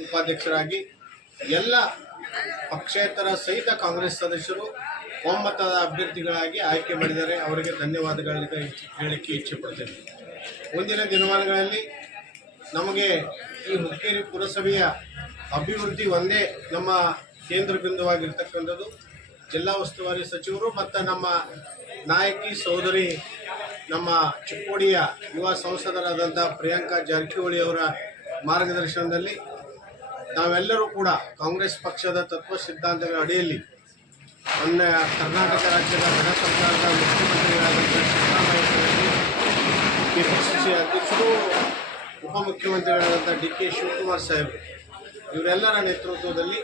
ಉಪಾಧ್ಯಕ್ಷರಾಗಿ ಎಲ್ಲ ಪಕ್ಷೇತರ ಸಹಿತ ಕಾಂಗ್ರೆಸ್ ಸದಸ್ಯರು ಒಮ್ಮತದ ಅಭ್ಯರ್ಥಿಗಳಾಗಿ ಆಯ್ಕೆ ಮಾಡಿದ್ದಾರೆ. ಅವರಿಗೆ ಧನ್ಯವಾದಗಳನ್ನು ಹೇಳಲಿಕ್ಕೆ ಇಚ್ಛೆಪಡ್ತೇನೆ. ಮುಂದಿನ ದಿನಮಾನಗಳಲ್ಲಿ ನಮಗೆ ಈ ಹುಕ್ಕೇರಿ ಪುರಸಭೆಯ ಅಭಿವೃದ್ಧಿ ಒಂದೇ ನಮ್ಮ ಕೇಂದ್ರ ಬಿಂದುವಾಗಿರ್ತಕ್ಕಂಥದ್ದು. ಜಿಲ್ಲಾ ಉಸ್ತುವಾರಿ ಸಚಿವರು ಮತ್ತು ನಮ್ಮ ನಾಯಕಿ ಸಹೋದರಿ ನಮ್ಮ ಚಿಕ್ಕೋಡಿಯ ಯುವ ಸಂಸದರಾದಂಥ ಪ್ರಿಯಾಂಕಾ ಜಾರಕಿಹೊಳಿ ಅವರ ಮಾರ್ಗದರ್ಶನದಲ್ಲಿ ನಾವೆಲ್ಲರೂ ಕೂಡ ಕಾಂಗ್ರೆಸ್ ಪಕ್ಷದ ತತ್ವ ಸಿದ್ಧಾಂತಗಳ ಅಡಿಯಲ್ಲಿ ಕರ್ನಾಟಕ ರಾಜ್ಯದ ಬಡ ಸರ್ಕಾರದ ಮುಖ್ಯಮಂತ್ರಿಗಳಾದಂಥ ಸಿದ್ದರಾಮಯ್ಯ, ಕೆಪಿಸಿಸಿ ಅಧ್ಯಕ್ಷರು, ಉಪಮುಖ್ಯಮಂತ್ರಿಗಳಾದಂಥ ಡಿ.ಕೆ. ಶಿವಕುಮಾರ್ ಸಾಹೇಬರು ಇವರೆಲ್ಲರ ನೇತೃತ್ವದಲ್ಲಿ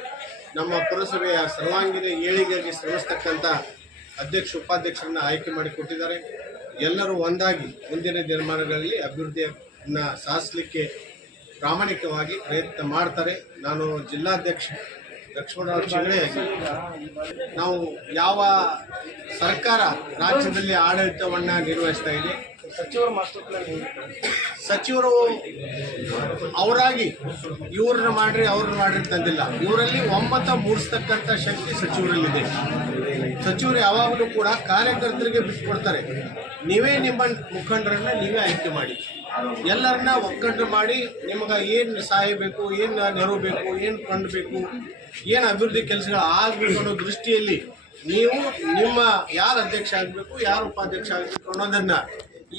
ನಮ್ಮ ಪುರಸಭೆಯ ಸರ್ವಾಂಗೀಣ ಏಳಿಗೆಗೆ ಶ್ರಮಿಸ್ತಕ್ಕಂಥ ಅಧ್ಯಕ್ಷ ಉಪಾಧ್ಯಕ್ಷರನ್ನು ಆಯ್ಕೆ ಮಾಡಿಕೊಟ್ಟಿದ್ದಾರೆ. ಎಲ್ಲರೂ ಒಂದಾಗಿ ಮುಂದಿನ ದಿನಮಾನಗಳಲ್ಲಿ ಅಭಿವೃದ್ಧಿಯನ್ನು ಸಾಧಿಸಲಿಕ್ಕೆ ಪ್ರಾಮಾಣಿಕವಾಗಿ ಪ್ರಯತ್ನ ಮಾಡ್ತಾರೆ. ನಾನು ಜಿಲ್ಲಾಧ್ಯಕ್ಷ ಲಕ್ಷ್ಮಣರಾವ್ ಚಿಗಳೆ, ನಾವು ಯಾವ ಸರ್ಕಾರ ರಾಜ್ಯದಲ್ಲಿ ಆಡಳಿತವನ್ನು ನಿರ್ವಹಿಸ್ತಾ ಇದೆ, ಸಚಿವರು ಅವರಾಗಿ ಇವ್ರನ್ನ ಮಾಡ್ರಿ ಅವ್ರನ್ನ ಮಾಡ್ರಿ ತಂದಿಲ್ಲ. ಇವರಲ್ಲಿ ಒಮ್ಮತ ಮೂಡಿಸ್ತಕ್ಕಂಥ ಶಕ್ತಿ ಸಚಿವರಲ್ಲಿದೆ. ಸಚಿವರು ಯಾವಾಗಲೂ ಕೂಡ ಕಾರ್ಯಕರ್ತರಿಗೆ ಬಿಟ್ಟುಕೊಡ್ತಾರೆ. ನೀವೇ ನಿಮ್ಮ ಮುಖಂಡರನ್ನ ನೀವೇ ಆಯ್ಕೆ ಮಾಡಿ, ಎಲ್ಲರನ್ನ ಒಕ್ಕಟ್ಟು ಮಾಡಿ ನಿಮಗೆ ಏನು ಸಹಾಯ ಬೇಕು, ಏನು ನೆರವು ಬೇಕು, ಏನು ಫಂಡ್ ಬೇಕು, ಏನು ಅಭಿವೃದ್ಧಿ ಕೆಲಸಗಳು ಆಗಬೇಕು ಅನ್ನೋ ದೃಷ್ಟಿಯಲ್ಲಿ ನೀವು ನಿಮ್ಮ ಯಾರು ಅಧ್ಯಕ್ಷ ಆಗಬೇಕು, ಯಾರು ಉಪಾಧ್ಯಕ್ಷ ಆಗಬೇಕು ಅನ್ನೋದನ್ನು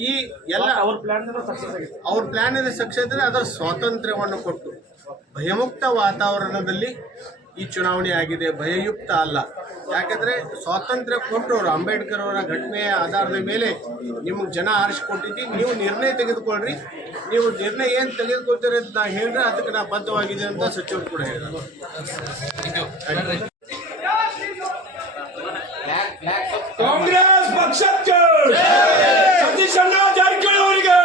ಈ ಎಲ್ಲ ಅವ್ರ ಪ್ಲಾನ್ ಇದೆ ಸಕ್ಸಸ್ ಇದ್ದರೆ ಅದರ ಸ್ವಾತಂತ್ರ್ಯವನ್ನು ಕೊಟ್ಟು ಭಯಮುಕ್ತ ವಾತಾವರಣದಲ್ಲಿ ಈ ಚುನಾವಣೆ ಆಗಿದೆ, ಭಯಯುಕ್ತ ಅಲ್ಲ. ಯಾಕಂದರೆ ಸ್ವಾತಂತ್ರ್ಯ ಕೊಟ್ಟರು ಅಂಬೇಡ್ಕರ್ ಅವರ ಘಟನೆಯ ಆಧಾರದ ಮೇಲೆ ನಿಮಗೆ ಜನ ಆರಿಸಿಕೊಟ್ಟಿದ್ದು. ನೀವು ನಿರ್ಣಯ ತೆಗೆದುಕೊಳ್ರಿ, ನೀವು ನಿರ್ಣಯ ಏನು ತೆಗೆದುಕೊಳ್ತೀರಿ ಅಂತ ನಾ ಹೇಳಿದ್ರೆ ಅದಕ್ಕೆ ನಾ ಬದ್ಧವಾಗಿದೆ ಅಂತ ಸಚಿವರು ಕೂಡ ಹೇಳಿದರು. ಕಾಂಗ್ರೆಸ್ ಪಕ್ಷಕ್ಕೆ ಸತೀಶ್ ಅಣ್ಣ ಜಾರಕಿಹೊಳಿ ಅವರಿಗೆ,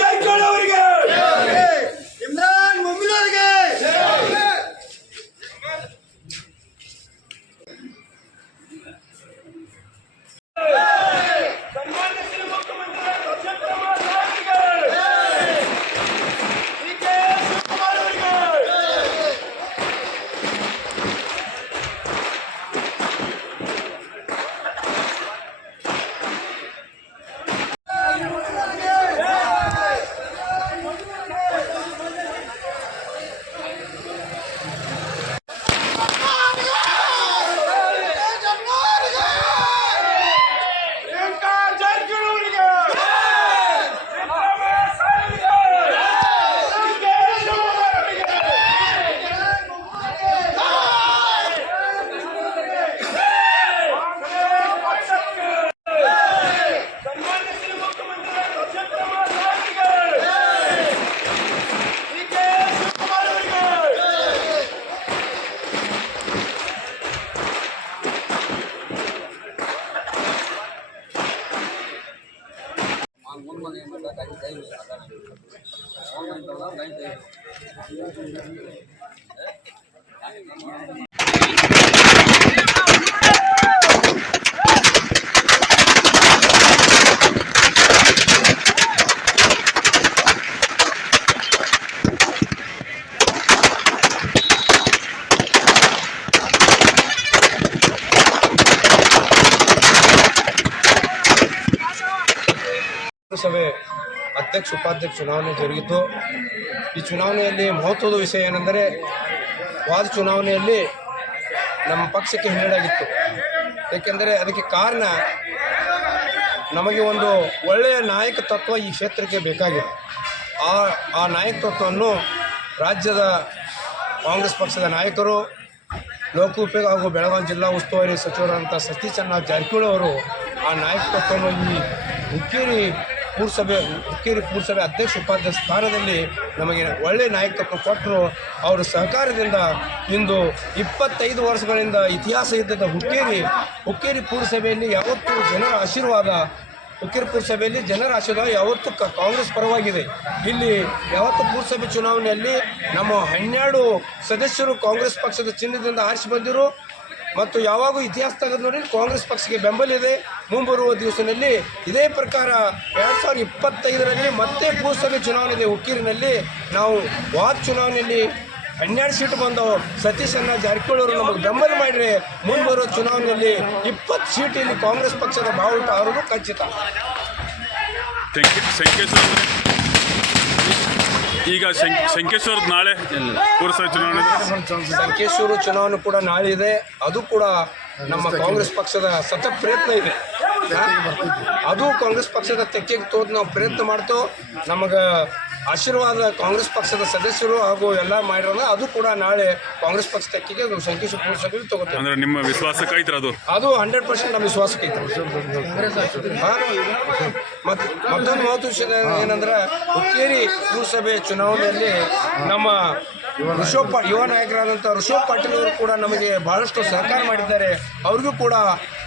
ಜಾರಕಿಹೊಳಿ ಅವರಿಗೆ, ಇಮ್ರಾನ್ ಮೊಮಿನ್ ಅವರಿಗೆ, ಸಭೆ ಅಧ್ಯಕ್ಷ ಉಪಾಧ್ಯಕ್ಷ ಚುನಾವಣೆ ಜರುಗಿದ್ದು. ಈ ಚುನಾವಣೆಯಲ್ಲಿ ಮಹತ್ವದ ವಿಷಯ ಏನೆಂದರೆ, ವಾದ ಚುನಾವಣೆಯಲ್ಲಿ ನಮ್ಮ ಪಕ್ಷಕ್ಕೆ ಹಿನ್ನಡೆಯಾಗಿತ್ತು. ಏಕೆಂದರೆ ಅದಕ್ಕೆ ಕಾರಣ ನಮಗೆ ಒಂದು ಒಳ್ಳೆಯ ನಾಯಕತ್ವ ಈ ಕ್ಷೇತ್ರಕ್ಕೆ ಬೇಕಾಗಿದೆ. ಆ ನಾಯಕತ್ವವನ್ನು ರಾಜ್ಯದ ಕಾಂಗ್ರೆಸ್ ಪಕ್ಷದ ನಾಯಕರು, ಲೋಕೋಪಯೋಗ ಹಾಗೂ ಬೆಳಗಾವಿ ಜಿಲ್ಲಾ ಉಸ್ತುವಾರಿ ಸಚಿವರಾದಂಥ ಸತೀಶ್ ಅಣ್ಣ ಜಾರಕಿಹೊಳಿ ಅವರು ಆ ನಾಯಕತ್ವವನ್ನು ಈ ಹುಕ್ಕೇರಿ ಪುರಸಭೆ ಅಧ್ಯಕ್ಷ ಉಪಾಧ್ಯಕ್ಷ ಸ್ಥಾನದಲ್ಲಿ ನಮಗೆ ಒಳ್ಳೆಯ ನಾಯಕತ್ವ ಕೊಟ್ಟರು. ಅವರ ಸಹಕಾರದಿಂದ ಇಂದು 25 ವರ್ಷಗಳಿಂದ ಇತಿಹಾಸ ಇದ್ದ ಹುಕ್ಕೇರಿ ಪುರಸಭೆಯಲ್ಲಿ ಯಾವತ್ತೂ ಜನರ ಆಶೀರ್ವಾದ, ಹುಕ್ಕೇರಿ ಪುರಸಭೆಯಲ್ಲಿ ಜನರ ಆಶೀರ್ವಾದ ಯಾವತ್ತೂ ಕಾಂಗ್ರೆಸ್ ಪರವಾಗಿದೆ. ಇಲ್ಲಿ ಯಾವತ್ತೂ ಪುರಸಭೆ ಚುನಾವಣೆಯಲ್ಲಿ ನಮ್ಮ 12 ಸದಸ್ಯರು ಕಾಂಗ್ರೆಸ್ ಪಕ್ಷದ ಚಿಹ್ನೆದಿಂದ ಆರಿಸಿ ಬಂದಿರು. ಮತ್ತು ಯಾವಾಗೂ ಇತಿಹಾಸ ತೆಗೆದು ನೋಡಿ ಕಾಂಗ್ರೆಸ್ ಪಕ್ಷಕ್ಕೆ ಬೆಂಬಲ ಇದೆ. ಮುಂಬರುವ ದಿವಸದಲ್ಲಿ ಇದೇ ಪ್ರಕಾರ 2025ರಲ್ಲಿ ಮತ್ತೆ ಭೂಸಭೆ ಚುನಾವಣೆ ಇದೆ. ಹುಕ್ಕೀರಿನಲ್ಲಿ ನಾವು ವಾರ್ಡ್ ಚುನಾವಣೆಯಲ್ಲಿ 12 ಸೀಟು ಬಂದವು. ಸತೀಶ್ ಅಣ್ಣ ಜಾರಕಿಹೊಳಿ ಅವರು ನಮಗೆ ಬೆಂಬಲ ಮಾಡಿದರೆ ಮುಂಬರುವ ಚುನಾವಣೆಯಲ್ಲಿ 20 ಸೀಟು ಇಲ್ಲಿ ಕಾಂಗ್ರೆಸ್ ಪಕ್ಷದ ಬಾವುಟ ಅವರು ಖಚಿತ. ಈಗ ಸಂಕೇಶ್ವರದ ನಾಳೆ ಪುರಸಭೆ ಚುನಾವಣೆ, ಸಂಕೇಶ್ವರ ಚುನಾವಣೆ ಕೂಡ ನಾಳೆ ಇದೆ. ಅದು ಕೂಡ ನಮ್ಮ ಕಾಂಗ್ರೆಸ್ ಪಕ್ಷದ ಸತತ ಪ್ರಯತ್ನ ಇದೆ. ಅದು ಕಾಂಗ್ರೆಸ್ ಪಕ್ಷದ ತೆಕ್ಕೆಗೆ ತೋದು ನಾವು ಪ್ರಯತ್ನ ಮಾಡ್ತೇವೆ. ನಮಗೆ ಆಶೀರ್ವಾದ ಕಾಂಗ್ರೆಸ್ ಪಕ್ಷದ ಸದಸ್ಯರು ಹಾಗೂ ಎಲ್ಲ ಮಾಡಿರೋದು. ಅದು ಕೂಡ ನಾಳೆ ಕಾಂಗ್ರೆಸ್ ಪಕ್ಷ ತೆಕ್ಕೆಗೆ ಸಂಕೇಶ್ವರ ಪುರಸಭೆಗೆ ತಗೋತೇವೆ. ಅಂದ್ರೆ ನಿಮ್ಮ ವಿಶ್ವಾಸಕ್ಕೆ ಐತ್ರ ಅದು 100% ನಮ್ಮ ವಿಶ್ವಾಸಕ್ಕೆ ಐತೆ. ಮತ್ತು ಮತ್ತೊಂದು ಮಹತ್ವ ವಿಷಯ ಏನಂದ್ರೆ ಹುಕ್ಕೇರಿ ಪುರಸಭೆ ಚುನಾವಣೆಯಲ್ಲಿ ನಮ್ಮ ಯುವ ನಾಯಕರಾದಂಥ ಋಷಭ್ ಪಾಟೀಲ್ ಅವರು ಕೂಡ ನಮಗೆ ಬಹಳಷ್ಟು ಸಹಕಾರ ಮಾಡಿದ್ದಾರೆ. ಅವ್ರಿಗೂ ಕೂಡ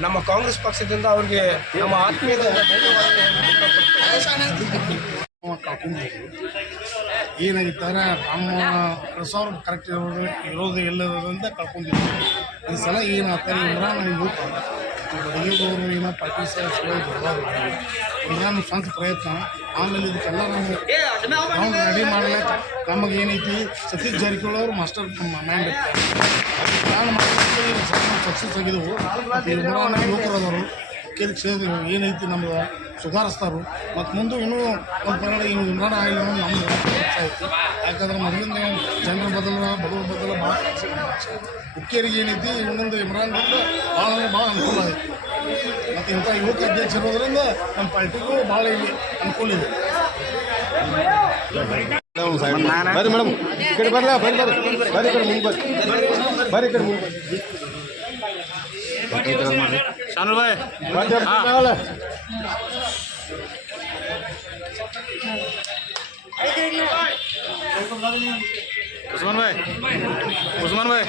ನಮ್ಮ ಕಾಂಗ್ರೆಸ್ ಪಕ್ಷದಿಂದ ಅವ್ರಿಗೆ ನಮ್ಮ ಆತ್ಮೀಯದಿಂದ ಏನಾಗಿತ್ತಾರೆ ನಮ್ಮ ಕೆಲಸವ್ರು ಕರೆಕ್ಟ್ ಇರೋದು ಎಲ್ಲದಂತ ಕಳ್ಕೊಂಡಿದ್ವಿ. ಈ ಸಲ ಏನಾಗ್ತಾರೆ ಇಮ್ರಾನ್ ಯೂತ್ ಬಡಗೇದವರು ಏನೋ ಪಾರ್ಟಿ ಚಲೋ ಬರ್ಬಾರ್ದು. ಇಮ್ರಾನ್ ಸ್ವಂತ ಪ್ರಯತ್ನ. ಆಮೇಲೆ ಇದಕ್ಕೆಲ್ಲ ನಾವು ರೆಡಿ ಮಾಡಲಿಕ್ಕೆ ನಮಗೆ ಏನೈತಿ ಸತೀಶ್ ಜಾರಕಿಹೊಳಿ ಅವರು ಮಾಸ್ಟರ್ ಮೈಂಡ್ ಪ್ಲಾನ್ ಮಾಡಲಿಕ್ಕೆ ಸಕ್ಸಸ್ ಆಗಿದ್ದವು. ಇಮ್ರಾನ್ ಯುವಕರದವರು ಕ್ಷೇತ್ರ ಏನೈತಿ ನಮ್ಗೆ ಸುಧಾರಿಸ್ತಾರೆ. ಮತ್ತು ಮುಂದೆ ಇನ್ನೂ ಒಂದು ಪರಿಣಾಮ ಇಮ್ರಾನ್ ಆಗಿಲ್ಲ ನಮ್ಗೆ ಐತಿ. ಯಾಕಂದ್ರೆ ಮೊದಲಿಂದ ಜನರ ಬಡವರ ಬದಲು ಭಾಳ ಹುಕ್ಕೇರಿಗೆ ಏನೈತಿ ಇನ್ನೊಂದು ಇಮ್ರಾನ್ ಭಾಳ ಅಂದರೆ ಭಾಳ ಅನುಕೂಲ ಐತಿ. ಮತ್ತು ಇಂಥ ಯುವಕ ಅಧ್ಯಕ್ಷ ಇರೋದ್ರಿಂದ ನಮ್ಮ ಪಾರ್ಟಿಗೂ ಭಾಳ ಇಲ್ಲಿ ಅನುಕೂಲ ಇದೆ. ಬರ್ರಿ ಮೇಡಮ್, ಈ ಕಡೆ ಬರಲ್ಲ, ಬರ್ರಿ ಬರ್ರಿ ಬರ್ರಿ ಕಡೆ ಮುಂದೆ ಬರ್ರಿ ಕಡೆ ಮುಂದೆ ಶಾನೂರ್ ಭಾಯ್ ಉಸ್ಮಾನ್ ಭಾಯ್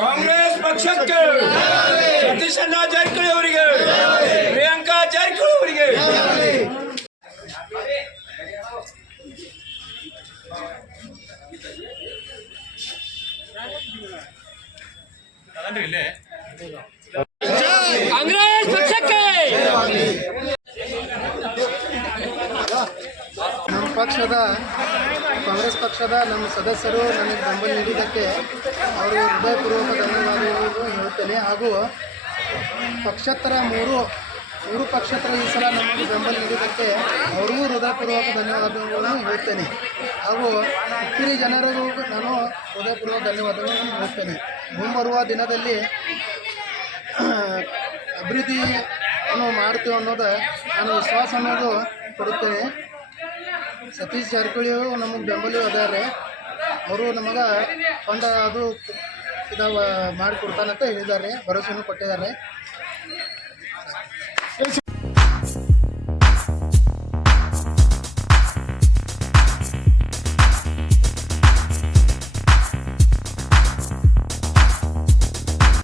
ಕಾಂಗ್ರೆಸ್ ಪಕ್ಷಕ್ಕೆ ಸತೀಶ್ ಅಣ್ಣ ಜಾರಕಿಹೊಳಿ ಅವರಿಗೆ, ಪ್ರಿಯಾಂಕಾ ಜಾರಕಿಹೊಳಿ ಅವರಿಗೆ. ಕಾಂಗ್ರೆಸ್ ಪಕ್ಷಕ್ಕೆ ನಮ್ಮ ಪಕ್ಷದ ಕಾಂಗ್ರೆಸ್ ಪಕ್ಷದ ನಮ್ಮ ಸದಸ್ಯರು ನನಗೆ ಬೆಂಬಲ ನೀಡಿದ್ದಕ್ಕೆ ಅವರು ಹೃದಯಪೂರ್ವಕ ಧನ್ಯವಾದಗಳನ್ನು ಹೇಳುತ್ತೇನೆ. ಹಾಗೂ ಪಕ್ಷೇತರ ಮೂರು ಪಕ್ಷೇತರ ಈ ಸಲ ನಮಗೆ ಬೆಂಬಲ ನೀಡಿದ್ದಕ್ಕೆ ಅವ್ರಿಗೂ ಹೃದಯಪೂರ್ವಕ ಧನ್ಯವಾದಗಳನ್ನು ಹೇಳ್ತೇನೆ. ಹಾಗೂ ಹುಕ್ಕೇರಿ ಜನರಿಗೂ ನಾನು ಹೃದಯಪೂರ್ವಕ ಧನ್ಯವಾದಗಳನ್ನು ಹೇಳ್ತೇನೆ. ಮುಂಬರುವ ದಿನದಲ್ಲಿ ಅಭಿವೃದ್ಧಿಯನ್ನು ಮಾಡ್ತೀವಿ ಅನ್ನೋದು ನಾನು ವಿಶ್ವಾಸ ಅನ್ನೋದು ಕೊಡುತ್ತೇನೆ. ಸತೀಶ್ ಜಾರಕಿಹೊಳಿ ನಮಗೆ ಬೆಂಬಲ ಅದಾರೆ. ಅವರು ನಮಗೆ ಫಂಡ್ ಅದು ಮಾಡಿಕೊಡ್ತಾನಂತ ಹೇಳಿದ್ದಾರೆ, ಭರವಸೆಯನ್ನು ಕೊಟ್ಟಿದ್ದಾರೆ.